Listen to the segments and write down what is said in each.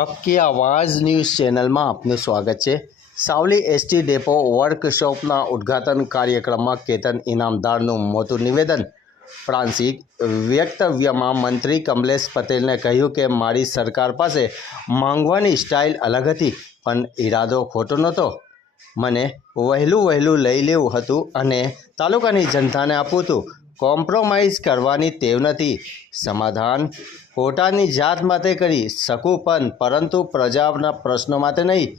હક की आवाज़ न्यूज़ ચેનલમાં આપનું સ્વાગત છે। સાવલી એસટી ડેપો વર્કશોપના ઉદ્ઘાટન કાર્યક્રમમાં કેતન ઇનામદારનું મોટું નિવેદન। પ્રાંતિક વક્તવ્યમાં મંત્રી કમલેશ પટેલને કહ્યું કે મારી સરકાર પાસે માંગવાની સ્ટાઇલ અલગ હતી, પણ ઈરાદો ખોટો નહોતો। મને વહેલું લઈ લેવું હતું અને તાલુકાની જનતાને આપવું હતું। કોમ્પ્રોમાઇઝ કરવાની ટેવ નથી। સમાધાન પોતાની જાત માટે કરી શકું પરંતુ પ્રજાના પ્રશ્નો માટે નહીં।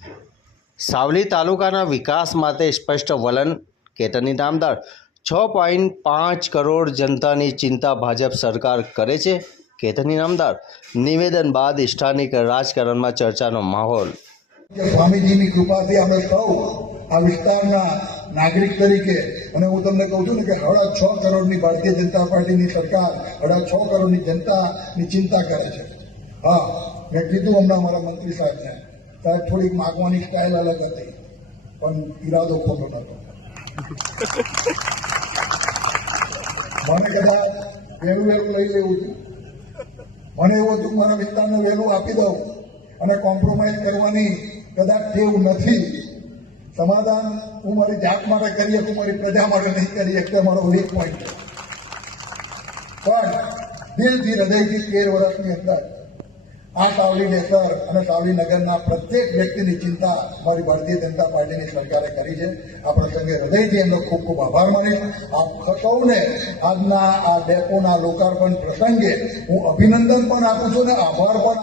સાવલી તાલુકાના વિકાસ માટે સ્પષ્ટ વલણ। કેતન ઇનામદાર 6.5 કરોડ જનતાની ચિંતા ભાજપ સરકાર કરે છે। કેતન ઇનામદાર નિવેદન બાદ સ્થાનિક રાજકારણમાં ચર્ચાનો માહોલ। સ્વામીજીની કૃપાથી અમે સૌ આ વિસ્તારના નાગરિક તરીકે અને હું તમને કહું છું ને કે 6.5 કરોડની ભારતીય જનતા પાર્ટીની સરકાર 6.5 કરોડની જનતાની ચિંતા કરે છે। હા, મેં કીધું હમણાં અમારા મંત્રી સાહેબને, સાહેબ થોડીક માગવાની સ્ટાઇલ અલગ હતી, પણ ઈરાદો ખોટો નહોતો। મને કદાચ વહેલું લઈ લેવું હતું, મને એવું હતું મારા વિસ્તારને વહેલું આપી દઉં અને કોમ્પ્રોમાઇઝ કરવાની કદાચ ટેવ નથી। સમાધાન હું મારી જાત માટે કરી શકું, મારી પ્રજા માટે નહીં કરી શકતો, મારો વીક પોઈન્ટ છે। પણ દિલથી હૃદયથી 13 વર્ષની અંદર આ સાવલી ડેસર અને સાવલી નગરના પ્રત્યેક વ્યક્તિની ચિંતા મારી ભારતીય જનતા પાર્ટીની સરકારે કરી છે। આ પ્રસંગે હૃદયથી એમનો ખૂબ ખૂબ આભાર માનીશ। આપ સૌને આજના આ ડેપોના લોકાર્પણ પ્રસંગે હું અભિનંદન પણ આપું છું અને આભાર પણ